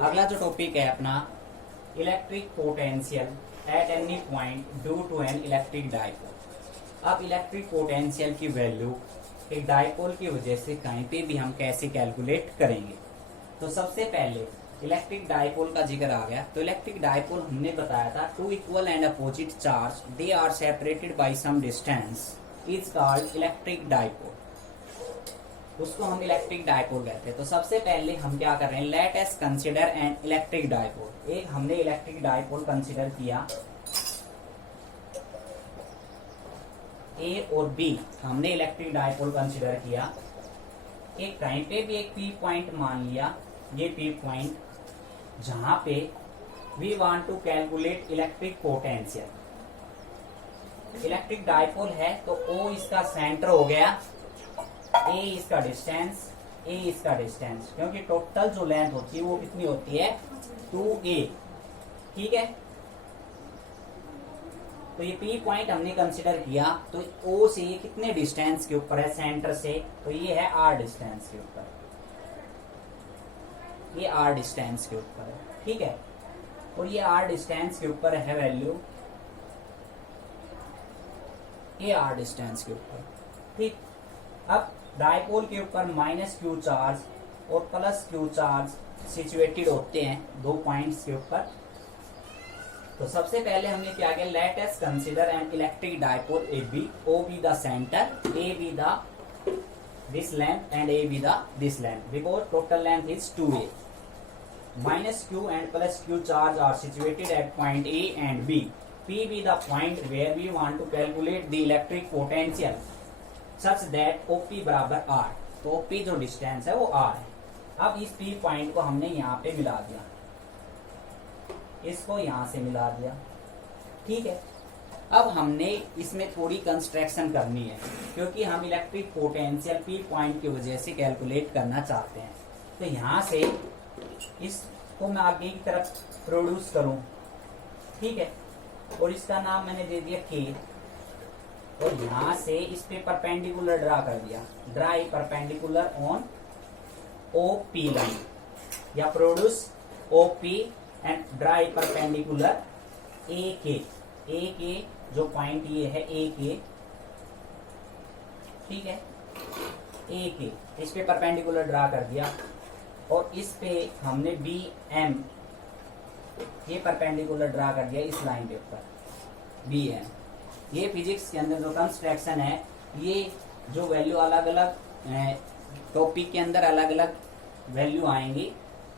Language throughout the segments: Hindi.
अगला जो टॉपिक है अपना electric potential at any point due to an electric dipole. अब इलेक्ट्रिक पोटेंशियल की वैल्यू एक डाइपोल की वजह से कहीं पे भी हम कैसे कैलकुलेट करेंगे। तो सबसे पहले इलेक्ट्रिक डाइपोल का जिक्र आ गया। तो इलेक्ट्रिक डाइपोल हमने बताया था two equal and opposite charge they are separated by some distance is called electric dipole. उसको हम इलेक्ट्रिक डाइपोल कहते हैं। तो सबसे पहले हम क्या कर रहे हैं, late us consider an electric dipole. एक हमने इलेक्ट्रिक डाइपोल कंसीडर किया, ए और बी हमने इलेक्ट्रिक डाइपोल कंसीडर किया। एक कहीं पे भी एक पी पॉइंट मान लिया, ये पी पॉइंट जहां पे we want to calculate electric potential. Electric dipole है तो ओ इसका सेंटर हो गया, ए इसका डिस्टेंस, ए इसका डिस्टेंस, क्योंकि टोटल जो लेंथ होती है वो कितनी होती है 2a। ठीक है, तो ये पी पॉइंट हमने कंसिडर किया। तो ओ से ये कितने डिस्टेंस के ऊपर है, सेंटर से, तो ये है r डिस्टेंस के ऊपर, ये r डिस्टेंस के ऊपर है। ठीक है, और ये r डिस्टेंस के ऊपर है वैल्यू, ये r डिस्टेंस के ऊपर। ठीक, अब डाइपोल के ऊपर माइनस क्यू चार्ज और प्लस क्यू चार्ज सिचुएटेड होते हैं दो पॉइंट्स के ऊपर। तो सबसे पहले हमने क्या किया, let us consider an electric dipole A B, O B the center, A B the this length and A B the this length, because total length is 2a। Minus Q and plus Q charge are situated at point A and B, P be the point where we want to calculate the electric potential such that OP बराबर R। तो OP जो डिस्टेंस है वो R है। अब इस P पॉइंट को हमने यहाँ पे मिला दिया, इसको यहाँ से मिला दिया। ठीक है, अब हमने इसमें थोड़ी कंस्ट्रक्शन करनी है, क्योंकि हम इलेक्ट्रिक पोटेंशियल P पॉइंट की वजह से कैलकुलेट करना चाहते हैं। तो यहाँ से इसको मैं आगे की तरफ प्रोड्यूस करूँ, ठीक है, और इसका नाम मैंने दे दिया K, और यहां से इस पे परपेंडिकुलर ड्रा कर दिया, draw a perpendicular on OP line, या produce OP and draw a perpendicular AK जो पॉइंट ये है AK। ठीक है, AK इस पे परपेंडिकुलर ड्रा कर दिया, और इस पे हमने BM ये परपेंडिकुलर ड्रा कर दिया इस लाइन के ऊपर BM। ये फिजिक्स के अंदर जो कंस्ट्रक्शन है, ये जो वैल्यू अलग अलग टॉपिक के अंदर अलग अलग वैल्यू आएंगी।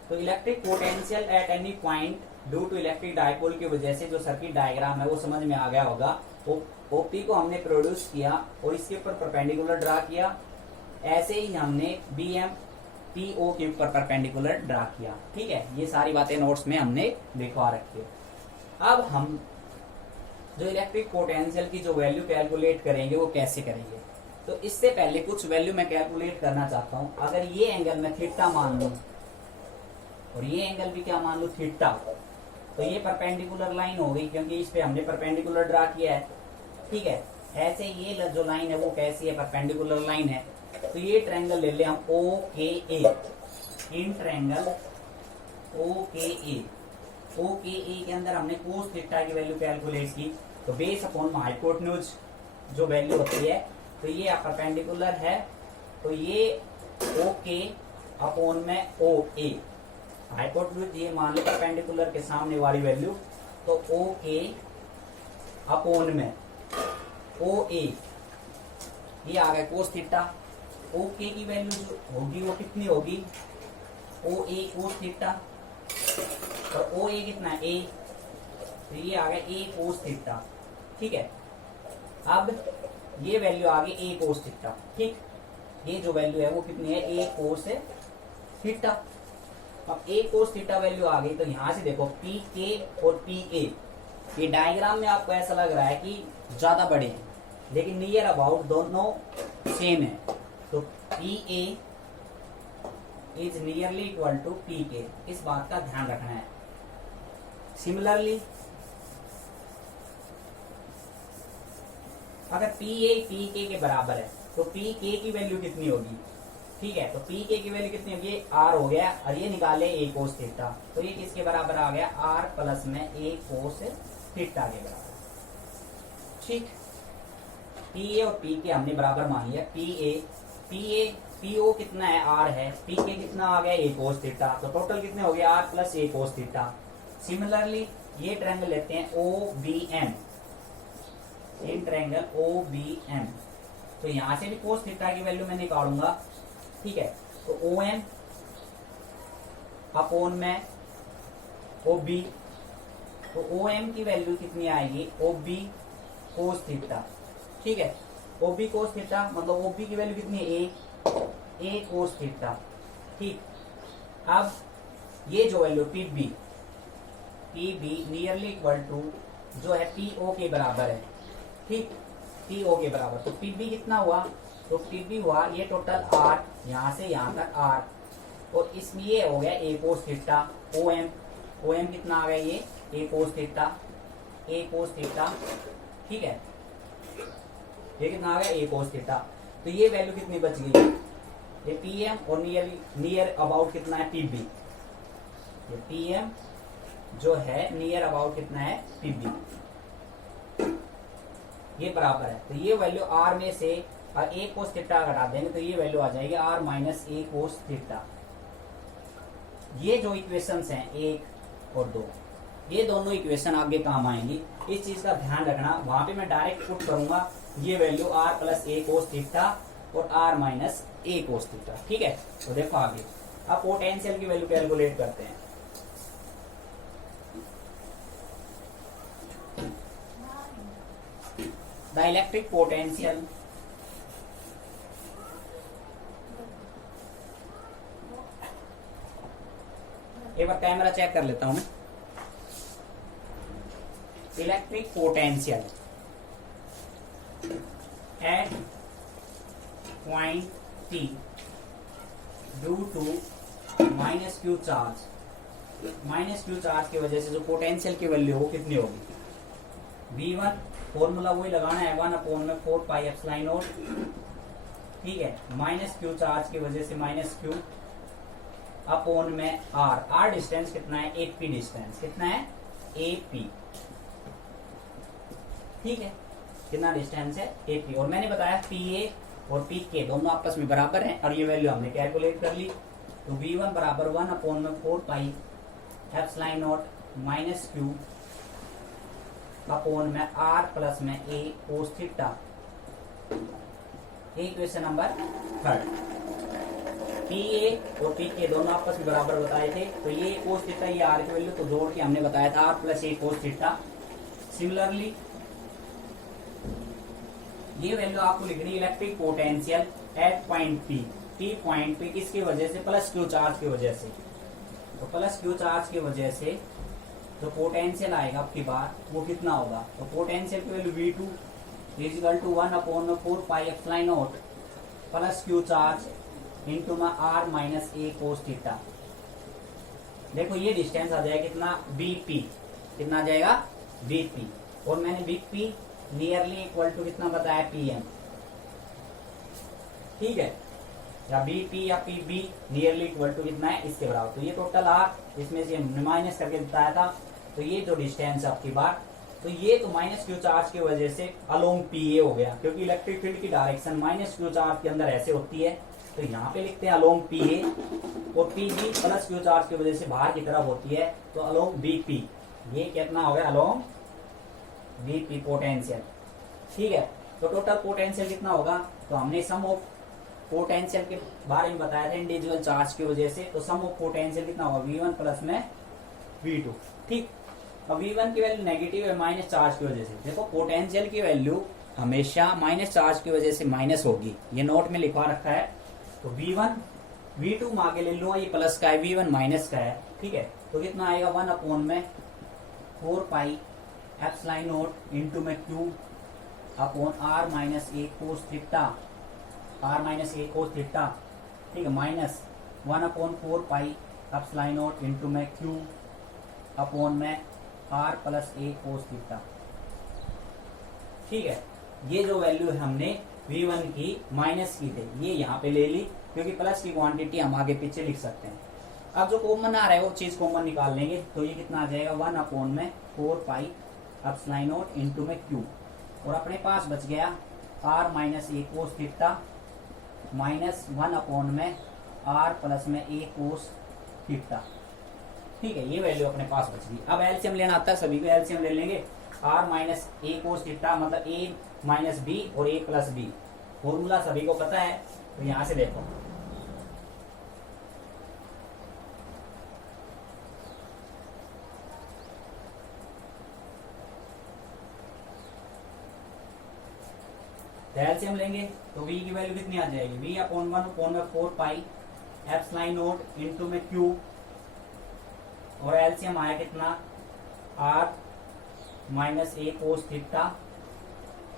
तो electric potential at any point due to electric dipole की वजह से जो सर्किट डायग्राम है वो समझ में आ गया होगा। OP को हमने प्रोड्यूस किया और इसके ऊपर परपेंडिकुलर ड्रा किया, ऐसे ही हमने BM PO के ऊपर परपेंडिकुलर ड्रा किया। ठीक है, ये सारी बातें नोट्स में हमने लिखवा रखी है। अब हम जो इलेक्ट्रिक पोटेंशियल की जो वैल्यू कैलकुलेट करेंगे वो कैसे करेंगे। तो इससे पहले कुछ वैल्यू मैं कैलकुलेट करना चाहता हूं। अगर ये एंगल मैं थीटा मान लूं और ये एंगल भी क्या मान लूं, थीटा, तो ये परपेंडिकुलर लाइन हो गई, क्योंकि इस पे हमने परपेंडिकुलर ड्रा किया है। ठीक है, ऐसे ये जो लाइन है वो कैसी है, परपेंडिकुलर लाइन है। तो ये ट्रायंगल ले ले हम OKA, इन ट्रायंगल OKA के अंदर हमने कोस थीटा की वैल्यू कैलकुलेट की। तो बेस अपॉन हाइपोटेन्यूज जो वैल्यू होती है, तो ये परपेंडिकुलर है, तो ये OK अपॉन में OA, हाइपोटेन्यूज ये मान लो परपेंडिकुलर के सामने वाली वैल्यू, तो OK अपॉन में OA, ये आ गया कोस थीटा। OK की वैल्यू जो होगी वो कितनी होगी, OA कोस थीटा, और OA कितना है A, तो ये आ गया A कोस थीटा। ठीक है, अब ये वैल्यू आ गई A कोस थीटा। ठीक, ये जो वैल्यू है वो कितनी है, A कोस थीटा। अब A कोस थीटा वैल्यू आ गई, तो यहां से देखो PK और PA, ये डायग्राम में आपको ऐसा लग रहा है कि ज्यादा बड़े हैं, लेकिन नियर अबाउट दोनों सेम है। तो PA is nearly equal to PK, इस बात का ध्यान रखना है। सिमिलरली अगर PA PK के बराबर है, तो PK की वैल्यू कितनी होगी, ठीक है, तो पी के की वैल्यू कितनी होगी, आर हो गया, और ये निकाले ए कोस थीटा, तो ये किसके बराबर आ गया, आर प्लस में ए कोस थीटा के बराबर। ठीक, पी ए और पी के हमने बराबर मान लिया, पी ओ कितना है, आर है, पी के कितना आ गया, ए कोस थीटा, तो टोटल कितने हो गए, r plus a cos theta. Similarly ये ट्रायंगल लेते हैं O B M, in triangle O B M, तो यहां से भी कोस थीटा की वैल्यू मैं निकालूंगा। ठीक है, तो ओ एम अपॉन में ओ बी, तो ओ एम की वैल्यू कितनी आएगी, ओ बी कोस थीटा। ठीक है, ओ बी कोस थीटा मतलब ओ बी की वैल्यू कितनी है, ए कोस थीटा। ठीक, अब ये जो value P B nearly equal to जो है पी ओ के बराबर है। ठीक, पी ओ के बराबर, तो पी बी कितना हुआ, तो पी बी हुआ ये टोटल आर, यहां से यहां तक आर, और इसमें ये हो गया ए कोस थीटा, ओ एम कितना आ गया, ये ए कोस थीटा। ठीक है, ये कितना आ गया, ए कोस थीटा, तो ये वैल्यू कितनी बच गई, ये पी एम और नियर अबाउट कितना है, पी बी, ये पी एम जो है नियर अबाउट कितना है, पी बी, ये बराबर है, तो ये वैल्यू आर में से और ए कोस थीटा घटा देंगे तो ये वैल्यू आ जाएगी r minus a cos theta. ये जो इक्वेशंस हैं 1 और 2, ये दोनों इक्वेशन आगे काम आएंगी, इस चीज का ध्यान रखना। वहां पे मैं डायरेक्ट पुट करूंगा ये value r plus a cos theta और r minus a cos theta. ठीक है, तो देखो आगे अब पोटेंशियल की वैल्यू कैलकुलेट करते हैं। डाइलेक्ट्रिक पोटेंशियल, एक बार कैमरा चेक कर लेता हूं मैं। Electric potential at point P due to minus Q charge, की वजह से जो पोटेंशियल की वैल्यू हो कितनी होगी, V1 फॉर्मूला वही लगाना है, 1/4 पाई एप्सिलॉन नॉट। ठीक है, माइनस क्यू चार्ज की वजह से माइनस क्यू अपॉन में आर डिस्टेंस कितना है, AP डिस्टेंस कितना है, AP। ठीक है, कितना डिस्टेंस है, AP, और मैंने बताया PA और PK दोनों आपस में बराबर हैं, और ये वैल्यू हमने कैलकुलेट कर ली, तो V1 बराबर 1/4 pi epsilon naught minus q upon में आर प्लस में a cos theta. Equation number 3, PA और PK दोनों आपस में बराबर बताए थे, तो ये कोस थीटा, ये आर की वैल्यू तो जोड़ के हमने बताया था r plus a cos theta. Similarly ये वैल्यू आपको लिखनी electric potential at point P point पे किसकी वजह से, प्लस क्यू चार्ज की वजह से, तो प्लस क्यू चार्ज की वजह से जो पोटेंशियल आएगा आपकी बार वो कितना होगा, तो पोटेंशियल की value V2 is equal to 1/4 pi epsilon naught plus Q charge into में r minus a cos theta. देखो ये डिस्टेंस आ जाएगा कितना, BP, कितना आ जाएगा, BP, और मैंने BP नियरली इक्वल टू कितना बताया, PM। ठीक है, या BP या PB नियरली इक्वल टू कितना है, इसके बराबर, तो ये टोटल आर, इसमें से हमने माइनस करके बताया था, तो ये जो डिस्टेंस है आपकी बार, तो ये तो माइनस क्यू चार्ज की वजह से अलोंग PA हो गया, क्योंकि इलेक्ट्रिक फील्ड की डायरेक्शन माइनस क्यू चार्ज के अंदर ऐसे होती है, तो यहाँ पे लिखते हैं अलोंग PA, और PB प्लस क्यू चार्ज की वजह से बाहर की तरफ होती है, तो अलोंग BP, ये कितना हो गया, अलोंग BP पोटेंशियल। ठीक है, तो टोटल पोटेंशियल कितना होगा, तो हमने सम ऑफ पोटेंशियल के बारे में बताया था इंडिविजुअल चार्ज की वजह से, तो सम ऑफ पोटेंशियल कितना होगा, V1 प्लस में V2। ठीक, अब V1 की वैल्यू नेगेटिव है माइनस चार्ज की वजह से, देखो पोटेंशियल की वैल्यू हमेशा माइनस चार्ज की वजह से माइनस होगी, ये नोट में लिखवा रखा है, तो V1 V2 में आगे ले लो, ये प्लस का है, V1 माइनस का है। ठीक है, तो कितना आएगा, 1/4 पाई एप्सिलॉन नॉट इंटू में Q upon r minus a cos theta, ठीक है, minus 1/4 pi epsilon naught into में Q अपॉन में r plus a cos theta. ठीक है, ये जो वैल्यू है हमने V1 की माइनस की थे, ये यहाँ पे ले ली, क्योंकि प्लस की क्वांटिटी हम आगे पीछे लिख सकते हैं। अब जो कॉमन आ रहा है वो चीज कॉमन निकाल लेंगे, तो ये कितना आ जाएगा 1/4πε0 इंटू में क्यू, और अपने पास बच गया r minus a cos theta minus 1/r plus में ए कोस थीटा। ठीक है, ये वैल्यू अपने पास बच गई। अब एलसीएम लेना आता है सभी को, एलसीएम ले लेंगे। r minus a cos theta मतलब a माइनस बी और a प्लस बी, फॉर्मूला सभी को पता है, तो यहां से देखो एलसीएम लेंगे तो v की वैल्यू कितनी आ जाएगी, v/1/4πε0 इंटू में q, और एलसीएम आया कितना r minus a cos theta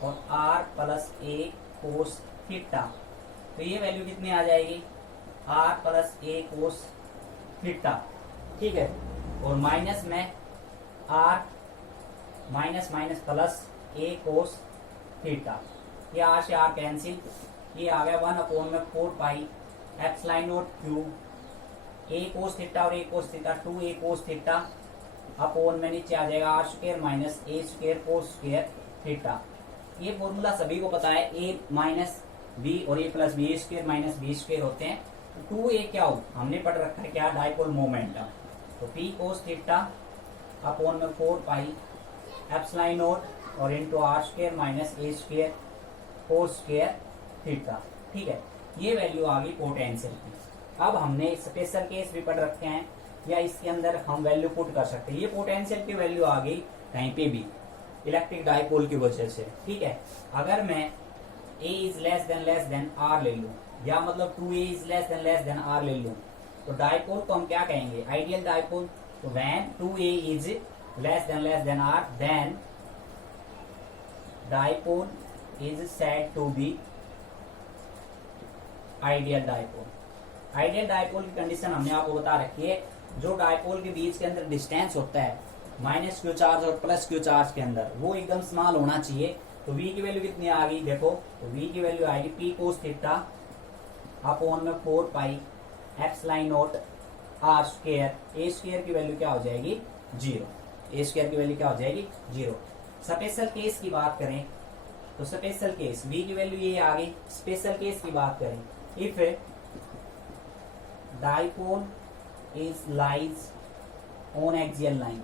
और r plus a cos theta, तो ये वैल्यू कितनी आ जाएगी r plus a cos theta. ठीक है, और माइनस में r minus minus plus a cos theta, ये r से r कैंसिल, ये आ गया 1/4πε0 क्यू, ए कोस थीटा और a cos theta 2a cos theta upon में नीचे आ जाएगा r square minus a square cos square theta. ये फॉर्मूला सभी को पता है, a माइनस बी और a plus B, A square minus B square होते हैं। 2a क्या हो, हमने पढ़ रखा है क्या, डाइपोल मोमेंटम, तो p कोस थीटा अपॉन में 4πε0 और into r square minus a square cos square theta. ठीक है, ये वैल्यू आ गई पोटेंशियल की। अब हमने स्पेशल केस भी पढ़ रखे हैं, या इसके अंदर हम वैल्यू पुट कर सकते हैं। ये पोटेंशियल की वैल्यू आ गई कहीं पे भी इलेक्ट्रिक डाइपोल की वजह से। ठीक है, अगर मैं a is less than r ले लूं, या मतलब 2a is less than r ले लूं, तो डाइपोल को हम क्या कहेंगे, आइडियल डाइपोल। तो when 2a is less than r, then dipole is said to be ideal dipole. Ideal dipole की कंडीशन हमने आपको बता रखी है, जो डाइपोल के बीच के अंदर डिस्टेंस होता है माइनस क्यू चार्ज और प्लस क्यू चार्ज के अंदर, वो एकदम स्मॉल होना चाहिए। तो v की वैल्यू कितनी आ गई, देखो तो v की वैल्यू आएगी p कोस थीटा अपॉन में 4πε0 r स्क्वायर, a स्क्वायर की वैल्यू क्या हो जाएगी 0, a स्क्वायर की वैल्यू क्या हो जाएगी 0। स्पेशल केस की बात करें तो स्पेशल केस v की वैल्यू ये आ गई। स्पेशल केस की बात करें, if dipole is lies on axial line,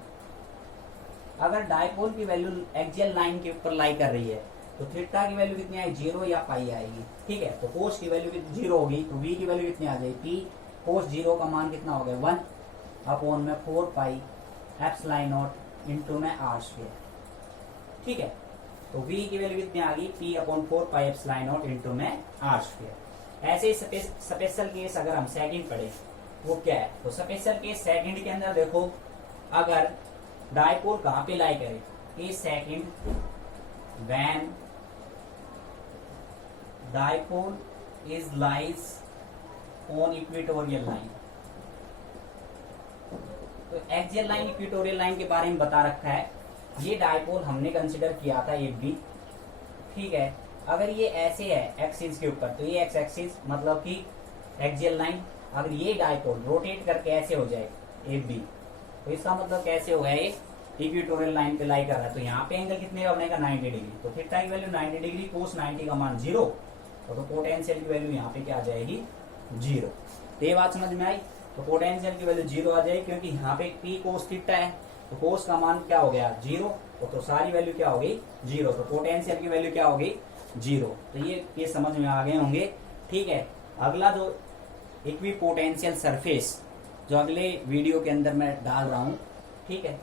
अगर डाइपोल की वैल्यू एक्सियल लाइन के ऊपर लाई कर रही है तो थीटा की वैल्यू कितनी आएगी 0 या पाई आएगी। ठीक है, तो कोस की वैल्यू 0 होगी, तो v की वैल्यू कितनी आ जाएगी, p कोस 0 का मान कितना हो गया 1 अपॉन में 4πε0 इंटू में r स्क्वायर। ठीक है, तो v की वैल्यू कितनी आ गई, p अपॉन 4πε0 इंटू में r स्क्वायर। ऐसे ही स्पेशल केस अगर हम सेकंड पढ़े वो क्या है, तो स्पेशल केस सेकंड के अंदर देखो, अगर डाइपोल कहां पे लाई करे, a second when dipole is lies on equatorial line. तो एक्सियल लाइन इक्वेटोरियल लाइन के बारे में बता रखा है, ये डाइपोल हमने कंसिडर किया था एक भी। ठीक है, अगर ये ऐसे है एक्सिस के ऊपर, तो ये एक्स एक्सिस मतलब कि एक्सियल लाइन, अगर ये डाइपोल रोटेट करके ऐसे हो जाए ए बी, तो इसका मतलब कैसे होगा, ये इक्वेटोरियल लाइन पे लाई कर रहा है, तो यहाँ पे एंगल कितने का बनेगा 90 डिग्री, तो थीटा की वैल्यू 90 डिग्री, कोस 90 का मान 0, तो पोटेंशियल की वैल्यू यहाँ पे क्या आ जाएगी 0। तो ये बात समझ में आई, तो पोटेंशियल की वैल्यू 0 आ जाएगी, क्योंकि यहाँ पे p कोस थीटा है, तो कोस का मान क्या हो गया 0, तो सारी वैल्यू क्या हो गई 0, तो पोटेंशियल की वैल्यू क्या हो गई 0। तो ये समझ में आ गए होंगे। ठीक है, अगला जो इक्विपोटेंशियल सरफेस जो अगले वीडियो के अंदर मैं डाल रहा हूँ, ठीक है,